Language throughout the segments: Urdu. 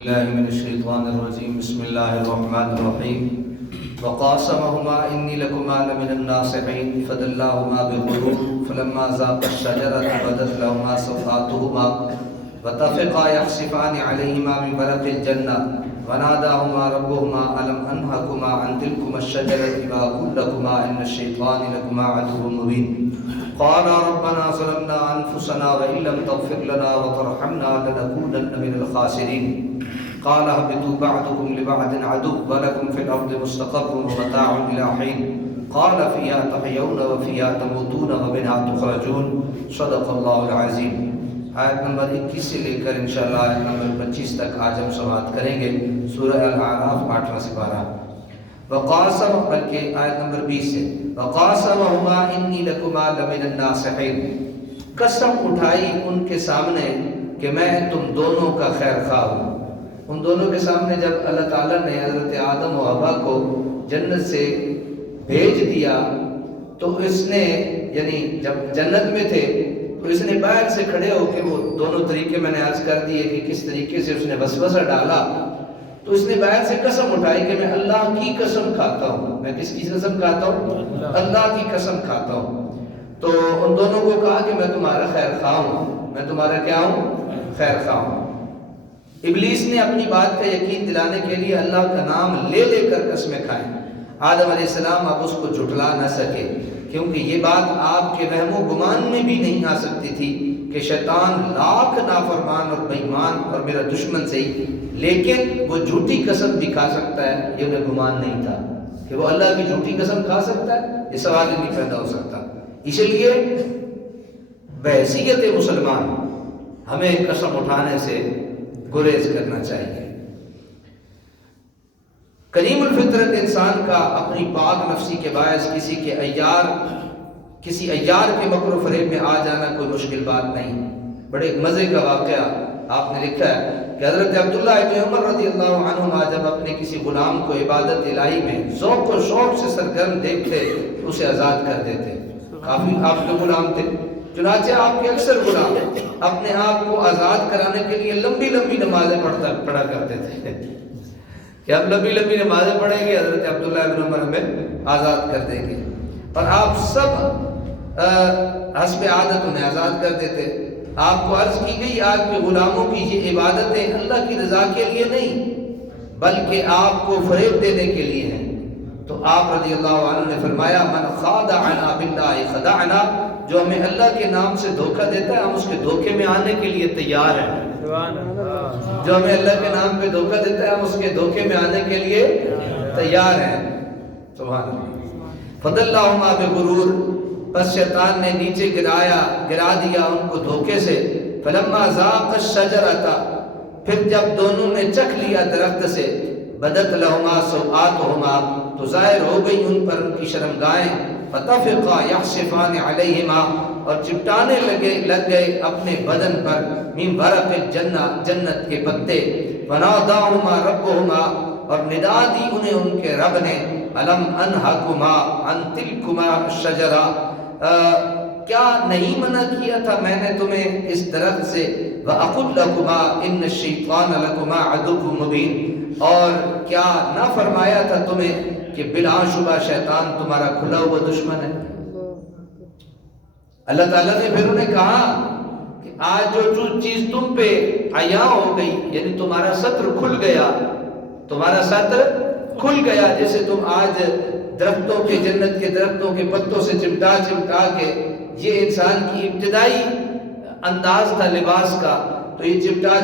الله من الشيطان الرجيم بسم الله الرحمن الرحيم وقاسمهما إني لكما لمن الناصحين فدلاهما بغرور فلما ذاقا الشجرة بدت لهما سوآتهما وطفقا يخصفان عليهما من ورق الجنة وناداهما ربهما ألم أنهكما عن تلكما الشجرة وأقول لكما إن الشيطان لكما عدو مبين قالا ربنا ظلمنا أنفسنا وإن لم تغفر لنا وترحمنا لنكونن من الخاسرين قال اهبطوا بعضكم لبعض عدو ولكم في الأرض مستقر ومتاع إلى حين قال فيها تحيون وفيها تموتون ومنها تخرجون صدق اللہ العظیم۔ آیت نمبر 21 سے لے کر انشاءاللہ آیت نمبر 25 تک آج ہم سماعت کریں گے سورہ الاعراف 8واں سپارہ۔ وقاسم بلکہ آیت نمبر 20 سے وقاسمهما انی لکما لمن الناصحین، قسم اٹھائی ان کے سامنے کہ میں تم دونوں کا خیر خواہ ہوں۔ ان دونوں کے سامنے جب اللہ تعالیٰ نے حضرت آدم و حوا کو جنت سے بھیج دیا تو اس نے یعنی جب جنت میں تھے تو اس نے باہر سے کھڑے ہو کے وہ دونوں طریقے میں نے عرض کر دیے کہ کس طریقے سے اس نے وسوسہ ڈالا، تو اس نے باہر سے قسم اٹھائی کہ میں اللہ کی قسم کھاتا ہوں۔ میں کس کی قسم کھاتا ہوں؟ اللہ کی قسم کھاتا ہوں۔ تو ان دونوں کو کہا کہ میں تمہارا خیر خواہ ہوں، میں تمہارا کیا ہوں؟ خیر خواہ ہوں۔ ابلیس نے اپنی بات کا یقین دلانے کے لیے اللہ کا نام لے لے کر قسمیں کھائیں۔ آدم علیہ السلام اب اس کو جھٹلا نہ سکے، کیونکہ یہ بات آپ کے وہم و گمان میں بھی نہیں آ سکتی تھی کہ شیطان لاکھ نافرمان اور بے ایمان اور میرا دشمن صحیح، لیکن وہ جھوٹی قسم بھی کھا سکتا ہے، یہ انہیں گمان نہیں تھا کہ وہ اللہ کی جھوٹی قسم کھا سکتا ہے، یہ سوال ہی نہیں پیدا ہو سکتا۔ اس لیے بحیثیت مسلمان ہمیں قسم اٹھانے سے گریز کرنا چاہیے۔ کریم الفطرت انسان کا اپنی پاک نفسی کے باعث کسی ایار کے مکر و فریب میں آ جانا کوئی مشکل بات نہیں۔ بڑے مزے کا واقعہ آپ نے لکھا ہے کہ حضرت عبداللہ ابن عمر رضی اللہ عنہ جب اپنے کسی غلام کو عبادت الہی میں ذوق و شوق سے سرگرم دیکھتے تو اسے آزاد کر دیتے۔ کافی آپ کے غلام تھے، چنانچہ آپ کے اکثر غلام اپنے آپ کو آزاد کرانے کے لیے لمبی لمبی نمازیں پڑھا کرتے تھے کہ اب لمبی لمبی نمازیں پڑھیں گے حضرت عبداللہ ابن عمر ہمیں آزاد کر دیں گے، اور آپ سب حسب عادت انہیں آزاد کر دیتے۔ آپ کو عرض کی گئی آپ کے غلاموں کی یہ عبادتیں اللہ کی رضا کے لیے نہیں بلکہ آپ کو فریب دینے کے لیے ہیں، تو آپ رضی اللہ عنہ نے فرمایا من خادعنا باللہ خدعنا، جو ہمیں اللہ کے نام سے دھوکہ دیتا ہے ہم اس کے دھوکے میں آنے کے لیے تیار ہیں۔ جو ہمیں اللہ کے نام پہ دھوکہ دیتا ہے ہم اس کے دھوکے میں آنے کے لیے تیار ہیں۔ سبحان اللہ۔ فضلہما بغرور، پس شیطان نے نیچے گرا دیا ان کو دھوکے سے۔ فلما ذاق الشجرۃ، پھر جب دونوں نے چکھ لیا درخت سے، بدت لہما سوآتہما، تو ظاہر ہو گئی ان پر ان کی شرمگاہیں، فطفقا یخصفان علیہما، اور چپٹانے لگ گئے اپنے بدن پر، من ورق الجنہ، جنت کے پتے، وناداہما ربہما، اور ندا دی انہیں ان کے رب نے، الم انہکما عن تلکما الشجرہ، کیا نہیں منع کیا تھا میں نے تمہیں اس درخت سے، وَأَقُلْ لَكُمَا إِنَّ الشَّيْطَانَ لَكُمَا عَدُوٌّ مُبِينٌ، اور کیا نہ فرمایا تھا تمہیں کہ بلا شبہ شیطان تمہارا کھلا ہوا دشمن ہے۔ اللہ تعالیٰ نے پھر انہیں کہا کہ آج جو چیز تم پہ عیاں ہو گئی، یعنی تمہارا ستر کھل گیا، جیسے تم آج درختوں کے جنت کے درختوں کے پتوں سے چمٹا کے، یہ انسان کی ابتدائی انداز تھا لباس کا، تو یہ چمٹا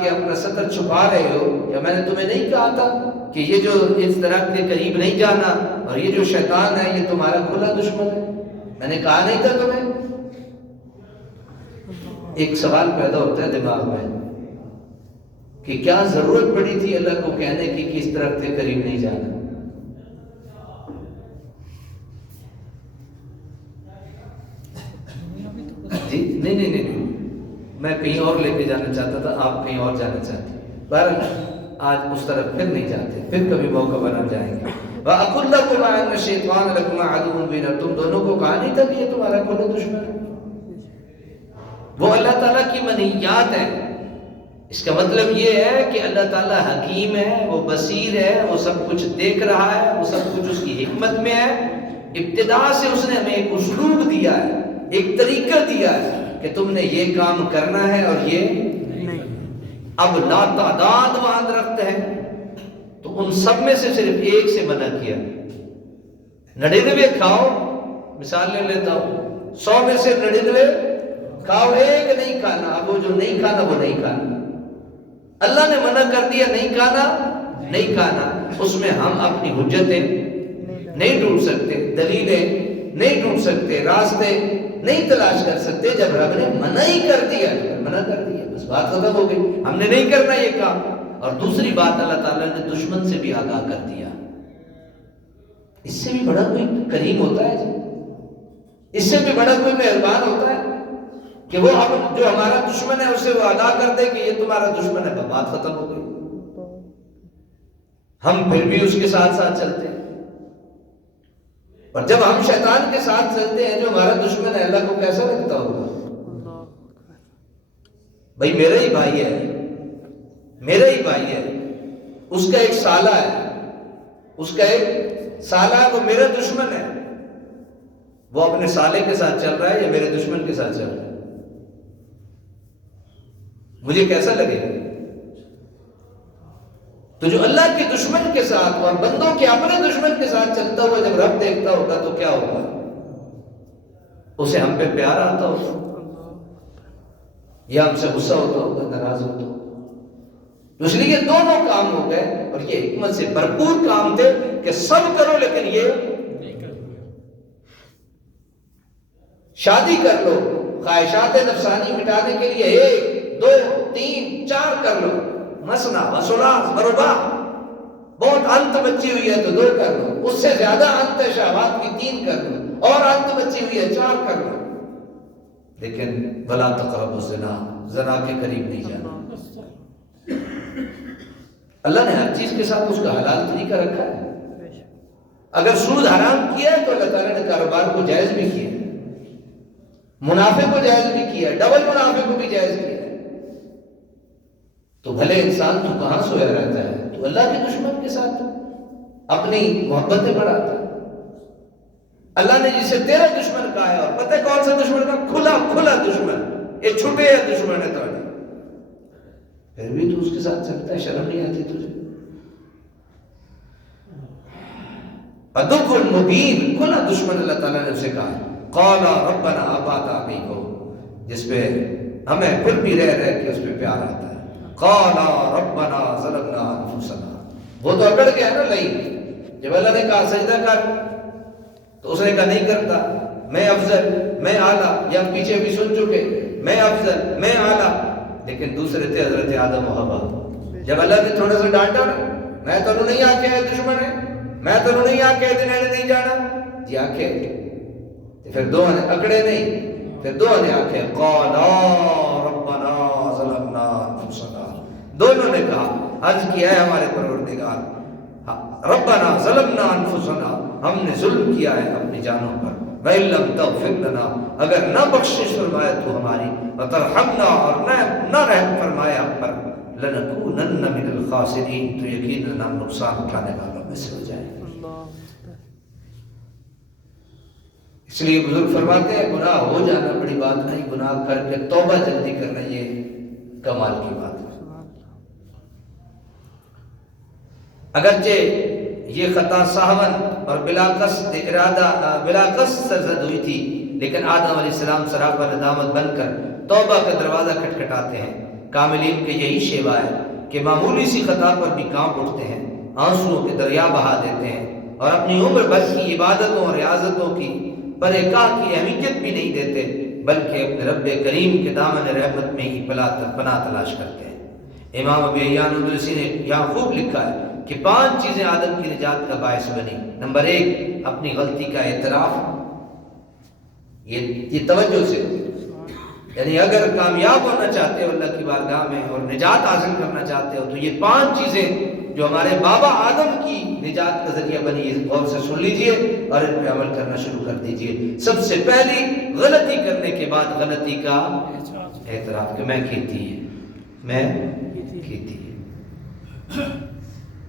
کے اپنا ستر چھپا رہے ہو، کیا میں نے تمہیں نہیں کہا تھا کہ یہ جو اس درخت کے قریب نہیں جانا، اور یہ جو شیطان ہے یہ تمہارا کھلا دشمن ہے، میں نے کہا نہیں تھا تمہیں؟ ایک سوال پیدا ہوتا ہے دماغ میں کہ کیا ضرورت پڑی تھی اللہ کو کہنے کی کہ اس درخت کے قریب نہیں جانا؟ جی نہیں، میں کہیں اور لے کے جانا چاہتا تھا، آپ کہیں اور جانا چاہتے، بہرحال آج اس طرف پھر نہیں جاتے، پھر کبھی موقع بنا جائیں گے۔ وَأَقُلْ لَكُمَا إِنَّ الشَّيْطَانَ لَكُمَا عَدُوٌّ مُبِينٌ، تم دونوں کو کہا نہیں تھا کہ یہ تمہارا کھلا دشمن ہے؟ وہ اللہ تعالیٰ کی منہیات ہیں اس کا مطلب یہ ہے کہ اللہ تعالیٰ حکیم ہے، وہ بصیر ہے، وہ سب کچھ دیکھ رہا ہے، وہ سب کچھ اس کی حکمت میں ہے۔ ابتدا سے اس نے ہمیں ایک اسلوب دیا ہے، ایک طریقہ دیا ہے کہ تم نے یہ کام کرنا ہے اور یہ نہیں۔ اب لا تعداد وہاں درخت ہے تو ان سب میں سے صرف ایک سے منع کیا۔ 99 کھاؤ، مثال لے لیتا ہوں، 100 میں سے 99 کھاؤ، ایک نہیں کھانا۔ اب وہ جو نہیں کھانا وہ نہیں کھانا، اللہ نے منع کر دیا نہیں کھانا، نہیں کھانا۔ اس میں ہم اپنی حجتیں نہیں ڈھونڈ سکتے، دلیلیں نہیں ڈھونڈ سکتے، راستے نہیں تلاش کر سکتے۔ جب رب نے منع ہی کر دیا، منع کر دیا، بس بات ختم ہو گئی، ہم نے نہیں کرنا یہ کام۔ اور دوسری بات، اللہ تعالیٰ نے دشمن سے بھی آگاہ کر دیا۔ اس سے بھی بڑا کوئی کریم ہوتا ہے جی؟ اس سے بھی بڑا کوئی مہربان ہوتا ہے کہ وہ جو ہمارا دشمن ہے اسے وہ آگاہ کر دے کہ یہ تمہارا دشمن ہے، بات ختم ہو گئی۔ ہم پھر بھی اس کے ساتھ ساتھ چلتے ہیں، اور جب ہم شیطان کے ساتھ چلتے ہیں جو ہمارا دشمن ہے، اللہ کو کیسا لگتا ہوگا؟ بھائی میرا ہی بھائی ہے، میرا ہی بھائی ہے، اس کا ایک سالہ ہے، اس کا ایک سالہ ہے، وہ میرا دشمن ہے۔ وہ اپنے سالے کے ساتھ چل رہا ہے یا میرے دشمن کے ساتھ چل رہا ہے؟ مجھے کیسا لگے گا؟ تو جو اللہ کے دشمن کے ساتھ اور بندوں کے اپنے دشمن کے ساتھ چلتا ہوا جب رب دیکھتا ہوگا تو کیا ہوگا؟ اسے ہم پہ پیار آتا ہوگا یا ہم سے غصہ ہوتا ہوگا، ناراض ہوتا ہوگا؟ تو اس لیے دونوں کام ہو گئے، اور یہ حکمت سے بھرپور کام تھے کہ سب کرو لیکن یہ شادی کر لو، خواہشات نفسانی مٹانے کے لیے 1 2 3 4 کر لو، مثنا وثلاث ورباع، بہت انت بچی ہوئی ہے تو 2 کر لو، اس سے زیادہ انت شہوات کی 3 کر لو، اور انت بچی ہوئی ہے 4 کر لو، لیکن ولا تقربوا الزنا، زنا کے قریب نہیں جانا۔ اللہ نے ہر چیز کے ساتھ اس کا حلال طریقہ رکھا ہے۔ اگر سود حرام کیا ہے تو اللہ تعالیٰ نے کاروبار کو جائز بھی کیا، منافع کو جائز بھی کیا، ڈبل منافع کو بھی جائز کیا۔ تو بھلے انسان تو کہاں سویا رہتا ہے، تو اللہ کے دشمن کے ساتھ اپنی محبتیں بڑھاتا ہے۔ اللہ نے جسے تیرا دشمن کہا ہے، اور پتہ ہے کون سا دشمن کا؟ کھلا کھلا دشمن، یہ چھٹے ہے دشمن ہے تھوڑے، پھر بھی تو اس کے ساتھ چلتا ہے، شرم نہیں آتی تجھے؟ عدو المبین، کھلا دشمن اللہ تعالیٰ نے اسے کہا ہے۔ قال ربنا آباتا نہیں کو، جس پہ ہمیں پھر بھی رہ کے اس پہ پیار آتا ہے۔ قال ربنا ظلمنا انفسنا، وہ تو اکڑ گیا نا لئی، جب اللہ نے کہا سجدہ کر تو اس نے کہا نہیں کرتا، میں افضل، میں اعلیٰ، یا پیچھے بھی سن چکے، میں افضل، میں اعلیٰ۔ لیکن دوسرے تھے حضرت آدم و حوا، جب اللہ نے تھوڑا سا ڈانٹا نا، میں تو نہیں آکے دشمن ہے، میں تو نہیں آکے دن نہیں جانا جی، آکے پھر دو نے اکڑے نہیں، پھر دو نے آکے قالا ربنا ظلمنا انفسنا، دونوں نے کہا، عرض کیا ہے ہمارے پروردگار، ربنا ظلمنا انفسنا، ہم نے ظلم کیا ہے اپنی جانوں پر، وَإِن لَّمْ تَغْفِرْ لَنَا، اگر نہ بخشش فرمائے تو ہماری، وَتَرْحَمْنَا، اور نہ رحم فرمائے ہم پر، لَنَكُونَنَّ مِنَ الْخَاسِرِينَ، تو یقیناً ہم نقصان اٹھانے والوں میں سے ہو جائیں۔ اس لیے بزرگ فرماتے ہیں گناہ ہو جانا بڑی بات نہیں، گناہ کر کے توبہ جلدی کرنا یہ کمال کی بات ہے۔ اگرچہ یہ خطا سہون اور بلا قصد ارادہ، بلا قصد سرزد ہوئی تھی، لیکن آدم علیہ السلام سراپا ندامت بن کر توبہ کا دروازہ کھٹکھٹاتے ہیں۔ کاملین کے یہی شیوا ہے کہ معمولی سی خطا پر بھی کانپ اٹھتے ہیں، آنسوؤں کے دریا بہا دیتے ہیں، اور اپنی عمر بھر کی عبادتوں اور ریاضتوں کی برکاہ کی اہمیت بھی نہیں دیتے، بلکہ اپنے رب کریم کے دامن رحمت میں ہی پناہ تلاش کرتے ہیں۔ امام ابی عیان اندلسی نے یہاں خوب لکھا ہے کہ 5 چیزیں آدم کی نجات کا باعث بنی۔ نمبر 1، اپنی غلطی کا اعتراف، یہ توجہ سے، یعنی اگر کامیاب ہونا چاہتے ہو اللہ کی بارگاہ میں اور نجات حاصل کرنا چاہتے ہو تو یہ 5 چیزیں جو ہمارے بابا آدم کی نجات کا ذریعہ بنی، اس غور سے سن لیجئے اور ان پہ عمل کرنا شروع کر دیجئے۔ سب سے پہلی، غلطی کرنے کے بعد غلطی کا اعتراف کہ میں کیتی ہے، میں کی تھی۔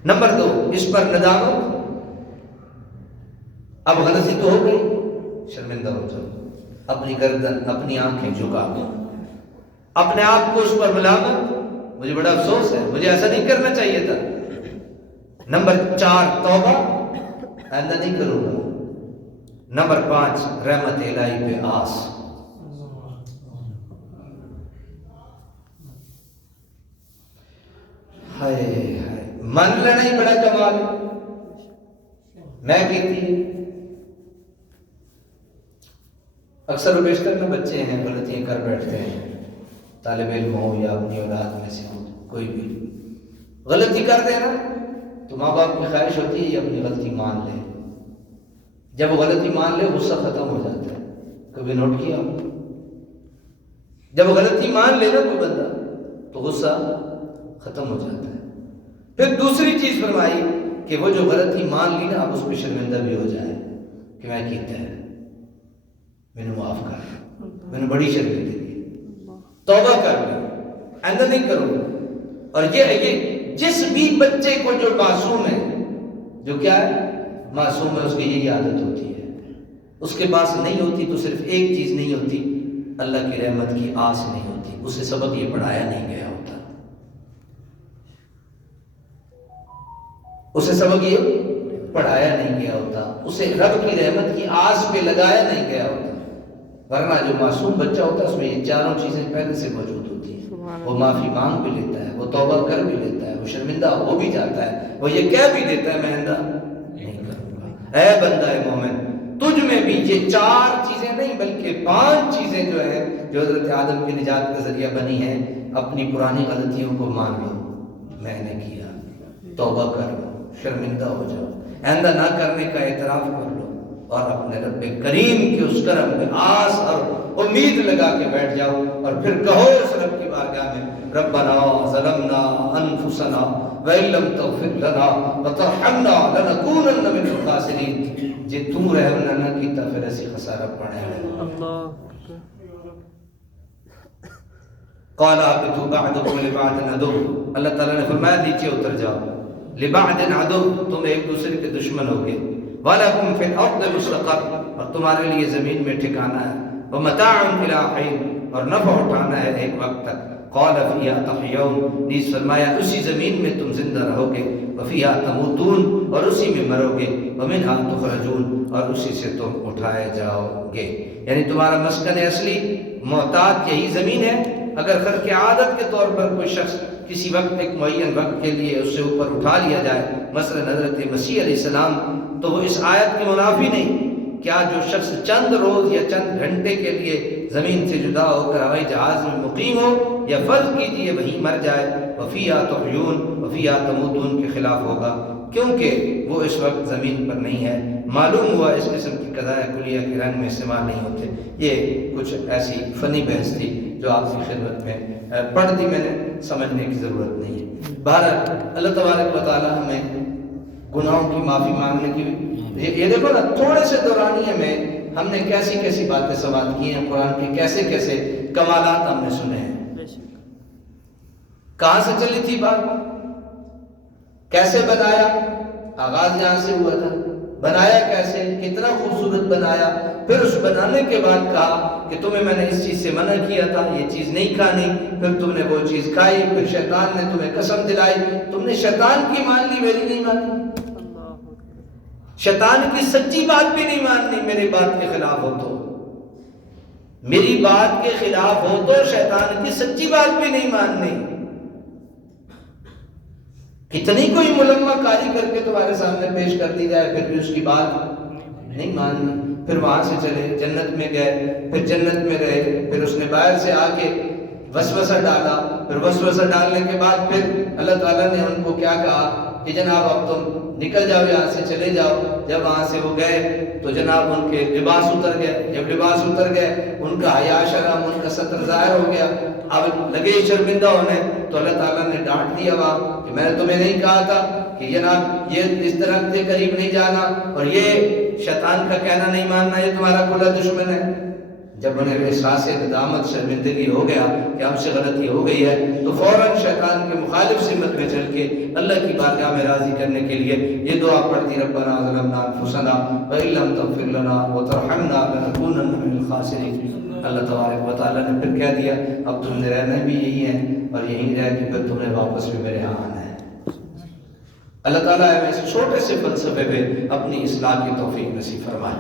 نمبر 2، اس پر ندامت، اب غلطی تو ہو گئی، شرمندہ ہو جاؤ، اپنی گردن اپنی آنکھیں جھکا دو، اپنے آپ کو اس پر ملامت، مجھے بڑا افسوس ہے، مجھے ایسا نہیں کرنا چاہیے تھا۔ نمبر 4، توبہ، آئندہ نہیں کروں گا۔ نمبر 5، رحمت الہی پہ آس۔ ہائے ہائے، مان لینا ہی بڑا کمال ہے۔ میں کہتی اکثر و بیشتر میں بچے ہیں غلطیاں کر بیٹھتے ہیں، طالب علم ہو یا اپنی اولاد میں سے ہو، کوئی بھی غلطی کر دے نا تو ماں باپ کی خواہش ہوتی ہے یہ اپنی غلطی مان لے۔ جب وہ غلطی مان لے غصہ ختم ہو جاتا ہے۔ کبھی نوٹ کیا؟ جب غلطی مان لے نا کوئی بندہ تو غصہ ختم ہو جاتا ہے۔ پھر دوسری چیز فرمائی کہ وہ جو غلطی مان لی نا اب اس پہ شرمندہ بھی ہو جائے کہ میں کیتا ہے، میں نے معاف کر، میں نے بڑی شرمندگی کی، توبہ کر لی، آئندہ نہیں کروں۔ اور یہ جس بھی بچے کو جو معصوم ہے، جو کیا ہے معصوم ہے، اس کی یہی عادت ہوتی ہے۔ اس کے پاس نہیں ہوتی تو صرف ایک چیز نہیں ہوتی، اللہ کی رحمت کی آس نہیں ہوتی، اسے سبق یہ پڑھایا نہیں گیا ہوتا، اسے سبق یہ پڑھایا نہیں گیا ہوتا، اسے رب کی رحمت کی آس پہ لگایا نہیں گیا ہوتا۔ ورنہ جو معصوم بچہ ہوتا ہے اس میں یہ چاروں چیزیں پہلے سے موجود ہوتی ہیں۔ وہ معافی مانگ بھی لیتا ہے، وہ توبہ کر بھی لیتا ہے، وہ شرمندہ ہو بھی جاتا ہے، وہ یہ کہہ بھی دیتا ہے میں آئندہ نہیں کروں گا۔ اے بندہ مومن، تجھ میں بھی یہ 4 چیزیں نہیں بلکہ 5 چیزیں جو ہیں جو حضرت آدم کی نجات کا ذریعہ بنی ہیں، اپنی پرانی غلطیوں کو مان لو، میں نے کیا، توبہ کر لو، شرمندہ ہو جاؤ، آئندہ نہ کرنے کا اعتراف کر لو، اور اپنے رب کریم کے اس کرم پہ آس اور امید لگا کے بیٹھ جاؤ، اور پھر کہو اس رب کی بارگاہ میں ربنا ظلمنا انفسنا وَإِن لَّمْ تَغْفِرْ لَنَا وَتَرْحَمْنَا لَنَكُونَنَّ مِنَ الْخَاسِرِينَ۔ جے تم رحم نہ کیتا پھر ایسی خسارہ پڑے گا۔ قَالَ اهْبِطُوا بَعْضُكُمْ لِبَعْضٍ عَدُوٌّ، اللہ تعالیٰ نے فرمایا نیچے اتر جاؤ، لِبَعْضٍ عَدُوٌّ، تم ایک دوسرے کے دشمن ہوگے، وَلَكُمْ فِي الْأَرْضِ مُسْتَقَرٌّ، اور تمہارے لیے زمین میں ٹھکانہ ہے، وَمَتَاعٌ إِلَىٰ حِينٍ، اور نفع اٹھانا ہے ایک وقت تک، قَالَ فِيهَا تَحْيَوْنَ، نیز فرمایا اسی زمین میں تم زندہ رہو گے، وَفِيهَا تَمُوتُونَ، اور اسی میں مرو گے، وَمِنْهَا تُخْرَجُونَ، اور اسی سے تم اٹھائے جاؤ گے۔ یعنی تمہارا مسکن اصلی معتاد یہی زمین ہے۔ اگر خرق عادت کے طور پر کوئی شخص کسی وقت ایک معین وقت کے لیے اس سے اوپر اٹھا لیا جائے، مثلا حضرت مسیح علیہ السلام، تو وہ اس آیت کے منافی نہیں۔ کیا جو شخص چند روز یا چند گھنٹے کے لیے زمین سے جدا ہو کر ہوائی جہاز میں مقیم ہو، یا فرض کیجئے وہیں مر جائے، وَفِيهَا تُحْيُونَ وَفِيهَا تَمُوتُونَ کے خلاف ہوگا، کیونکہ وہ اس وقت زمین پر نہیں ہے۔ معلوم ہوا اس قسم کی قضائے کلیہ کے رنگ میں استعمال نہیں ہوتے۔ یہ کچھ ایسی فنی بحث تھی جو آپ کی خدمت میں پڑھ دی، میں نے سمجھنے کی ضرورت نہیں ہے۔ بہرحال اللہ تبارک و تعالی ہمیں گناہوں کی معافی مانگنے کی، یہ دیکھو نا تھوڑے سے دورانیے میں ہم نے کیسی کیسی باتیں سماعت کی ہیں، قرآن کے کیسے کیسے کمالات ہم نے سنے ہیں۔ کہاں سے چلی تھی بات، کیسے بنایا، آغاز یہاں سے ہوا تھا، بنایا کیسے، کتنا خوبصورت بنایا، پھر اس بنانے کے بعد کہا کہ تمہیں میں نے اس چیز سے منع کیا تھا، یہ چیز نہیں کھانی، پھر تم نے وہ چیز کھائی، پھر شیطان نے تمہیں قسم دلائی، تم نے شیطان کی مان لی، میری نہیں مانی، شیطان کی سچی بات بھی نہیں ماننی، میری بات کے خلاف ہو تو، میری بات کے خلاف ہو تو شیطان کی سچی بات بھی نہیں ماننی۔ کتنی کوئی ملمہ کاری کر کے تمہارے سامنے پیش کر دی جائے، پھر بھی اس کی بات نہیں ماننی۔ پھر وہاں سے چلے جنت میں گئے، پھر جنت میں رہے، پھر اس نے باہر سے آ کے وسوسہ ڈالا، پھر وسوسہ ڈالنے کے بعد پھر اللہ تعالیٰ نے ان کو کیا کہا کہ جناب اب تم نکل جاؤ یہاں سے، چلے جاؤ۔ جب وہاں سے وہ گئے تو جناب ان کے لباس اتر گئے، جب لباس اتر گئے ان کا حیا شرم، ان کا ستر ظاہر ہو گیا، اب لگے شرمندہ ہونے، تو اللہ تعالیٰ نے ڈانٹ دیا وہاں کہ میں نے تمہیں نہیں کہا تھا کہ جناب یہ اس درخت کے قریب نہیں جانا، اور یہ شیطان کا کہنا نہیں ماننا، یہ تمہارا کھلا دشمن ہے۔ جب انہیں احساس ندامت شرمندگی ہو گیا کہ ہم سے غلطی ہو گئی ہے تو فوراً شیطان کے مخالف سمت میں چل کے اللہ کی بارگاہ میں راضی کرنے کے لیے یہ دعا پڑھتی ربنا ظلمنا انفسنا وان لم تغفر لنا وترحمنا لنكونن من الخاسرین۔ اللہ تبارک و تعالیٰ نے پھر کہہ دیا اب تم نے رہنا بھی یہی ہے اور یہیں رہ کے پھر تمہیں واپس بھی میرے ہاں آنا ہے۔ اللہ تعالیٰ ایسے چھوٹے سے فلسفے پہ اپنی اصلاح کی توفیق نصیب فرمائے۔